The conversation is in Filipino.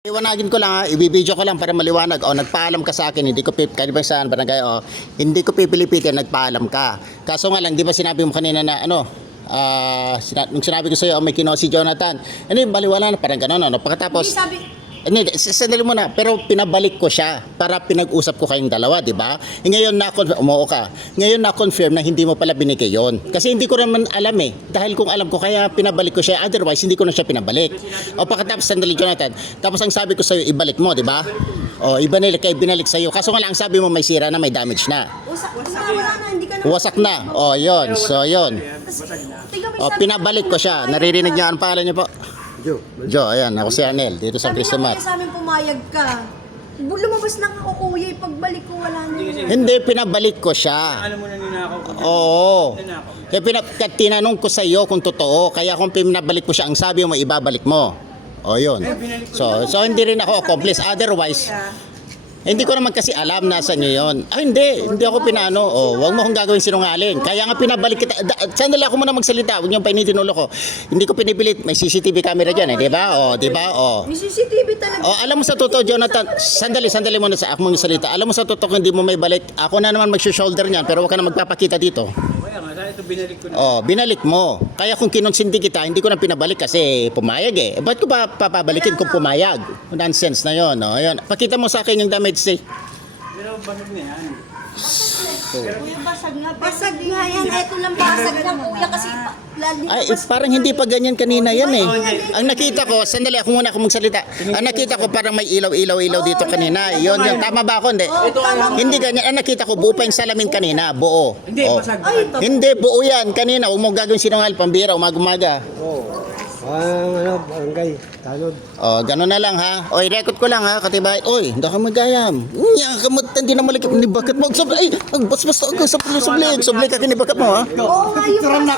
Iwanagin ko lang ha, ibibideo ko lang para maliwanag. O, nagpaalam ka sa akin, hindi ko kahit ba saan barangay, hindi ko pipilipitin, nagpaalam ka. Kaso nga lang, di ba sinabi mo kanina na nung sinabi ko sa iyo, may kinuha si Jonathan. Ano yung baliwala na, parang gano'n, Pagkatapos, hindi, sandali mo na, pero pinabalik ko siya para pinag-usap ko kayong dalawa, di ba? Ngayon umuo ka. Ngayon na-confirm na hindi mo pala binigay yon. Kasi hindi ko naman alam eh. Dahil kung alam ko, kaya pinabalik ko siya. Otherwise, hindi ko na siya pinabalik. O pagkatapos, sandali Jonathan. Tapos ang sabi ko sa iyo, ibalik mo, di ba? O, binalik sa iyo. Kaso nga lang, sabi mo may sira na, may damage na. Wala na, hindi ka na. Wasak na. O, yun. So, yun. O, pinabalik ko siya. Naririnig niyo ang pangalan niyo po? Joe, ayan, ako si Anel, dito sa Cristomat. Sabi sa amin pumayag ka. Lumabas lang ako, kuya, pagbalik ko wala na yun. Hindi, pinabalik ko siya. Alam mo na ninakaw ko. Oo. Kaya tinanong ko sa iyo kung totoo, kaya kung pinabalik ko siya, ang sabi mo, ibabalik mo. O, yun. So hindi rin ako accomplice. Otherwise, hindi ko naman kasi alam nasa niyo yun. Hindi ako pinano. O, wag mo akong gagawin sinungaling. Kaya nga pinabalik kita. Sandali ako muna magsalita. Huwag niyo painitin ulo ko. Hindi ko pinipilit. May CCTV camera dyan, di ba? O, di ba? O. May CCTV talaga. O, alam mo sa totoo, Jonathan, sandali muna sa ako mong salita. Alam mo sa totoo, hindi mo may balik. Ako na naman mag-shoulder niyan, pero wag ka na magpapakita dito. Kaya nga, ito binalik ko na. Oh, binalik mo. Kaya kung kinonsindi kita, hindi ko na pinabalik kasi pumayag eh. Ba't ko pa papabalikin kung pumayag? Nonsense na yon. Oh, ayun. Pakita mo sa akin yung damage eh. Pero basag na yan. Kuya, basag nga. Basag nga yan. Eto lang basag na, kuya, kasi Ay, parang hindi pa ganyan kanina yan eh. Ang nakita ko, sandali ako muna magsalita. Ang nakita ko parang may ilaw dito kanina. Yun. Tama ba ako? Hindi. Hindi ganyan. Ang nakita ko, buo pa yung salamin kanina. Buo. Hindi, basag. Hindi, buo yan. Kanina, huwag mo gagawin sinungal, pambira, umaga-umaga. Barangay, Tanod. Oh, gano'n na lang ha. Oy, record ko lang ha, katibay. Oy, hindi ka magayam. Nya ka mo hindi na malikip ni bakat mo. Ay, magbasbas ka sa subli ka kini bakat mo ha. oo nga yung